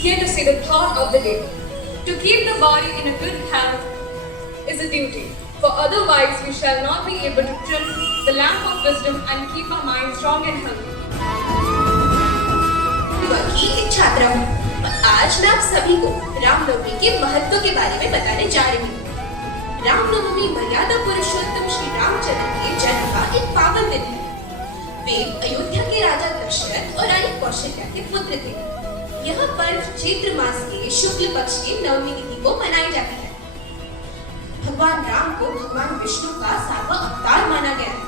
Here to say the thought of the day. To keep the body in a good health is a duty, for otherwise we shall not be able to trim the lamp of wisdom and keep our mind strong and healthy. की एक छात्रा हूँ और आज मैं आप सभी को रामनवमी के महत्व के बारे में बताने जा रही हूँ। रामनवमी मर्यादा पुरुषोत्तम श्री रामचंद्र के जन्म का एक पावन दिन है। वे अयोध्या के राजा दशरथ और रानी कौशल्या के पुत्र थे। यह पर्व चैत्र मास के शुक्ल पक्ष की नवमी तिथि को मनाई जाती है। भगवान राम को भगवान विष्णु का सातवां अवतार माना गया है।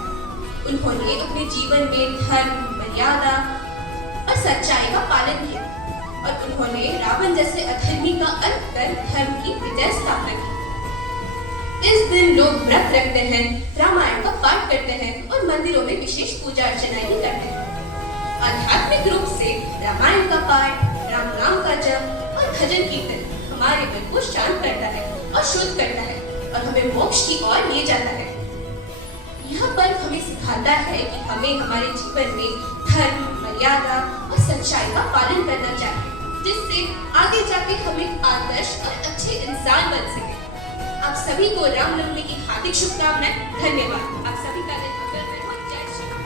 उन्होंने अपने जीवन में धर्म, मर्यादा और सच्चाई का पालन किया और उन्होंने रावण जैसे अधर्मी का अंत कर धर्म की विजय स्थापना की। इस दिन लोग व्रत रखते हैं, रामायण का पाठ करते हैं और मंदिरों में विशेष पूजा अर्चना भी करते हैं। आध्यात्मिक रूप से रामायण का पाठ, राम नाम का जप और भजन कीर्तन हमारे मन को शांत करता है और शुद्ध करता है और हमें मोक्ष की ओर ले जाता है। यह पर्व हमें सिखाता है कि हमें हमारे जीवन में धर्म, मर्यादा और सच्चाई का पालन करना चाहिए, जिससे आगे जाके हम एक आदर्श और अच्छे इंसान बन सके। आप सभी को रामनवमी की हार्दिक शुभकामनाएं। धन्यवाद। आप सभी का दिन मंगलमय हो। जय Shri Ram.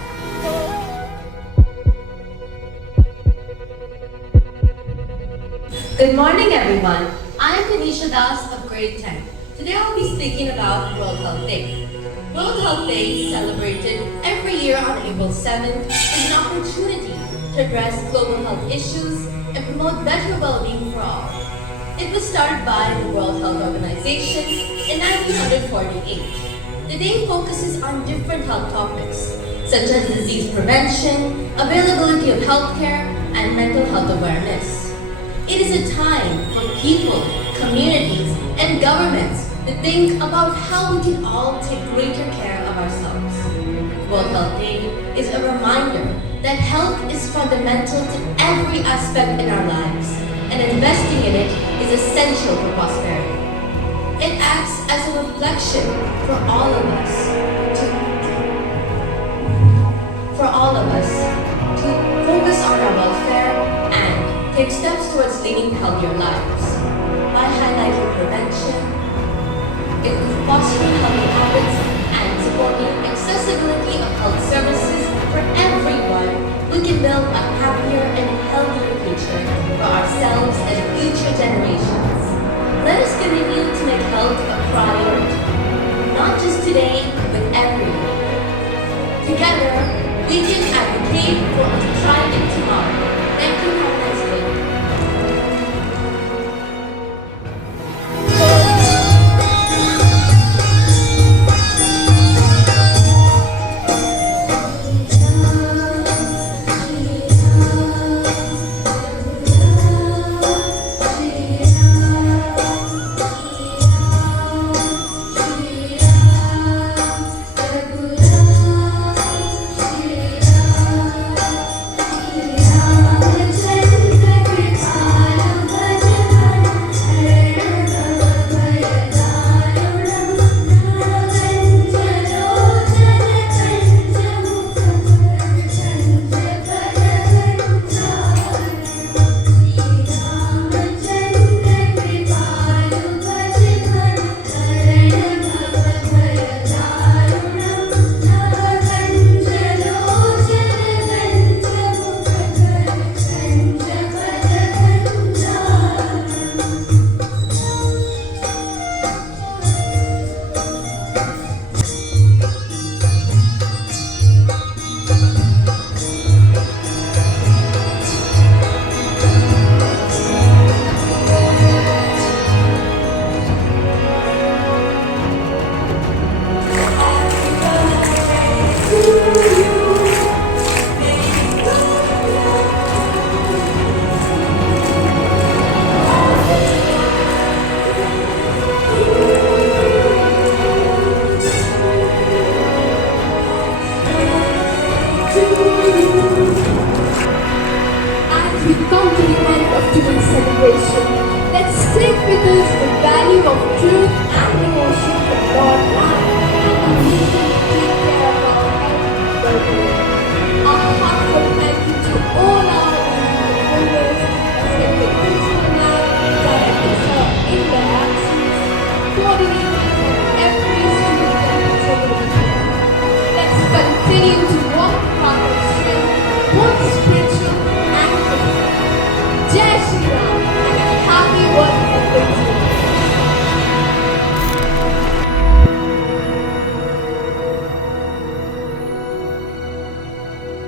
Good morning, everyone. I am Tanisha Das of grade 10. Today I will be speaking about World Health Day. World Health Day, celebrated every year on April 7th, is an opportunity to address global health issues and promote better well-being for all. It was started by the World Health Organization in 1948. The day focuses on different health topics, such as disease prevention, availability of healthcare, and mental health awareness. It is a time for people, communities, and governments to think about how we can all take greater care of ourselves. World Health Day is a reminder that health is fundamental to every aspect in our lives, and investing in it is essential for prosperity. It acts as a reflection for all of us to focus on our welfare and take steps towards leading healthier lives. By highlighting prevention, fostering healthy habits, and supporting accessibility of health services for everyone, we can build a happier and healthier future for ourselves and future generations. Let us continue to make health a priority, not just today, but every day. Together, we can advocate for a thriving tomorrow. Thank you. Have a nice day. means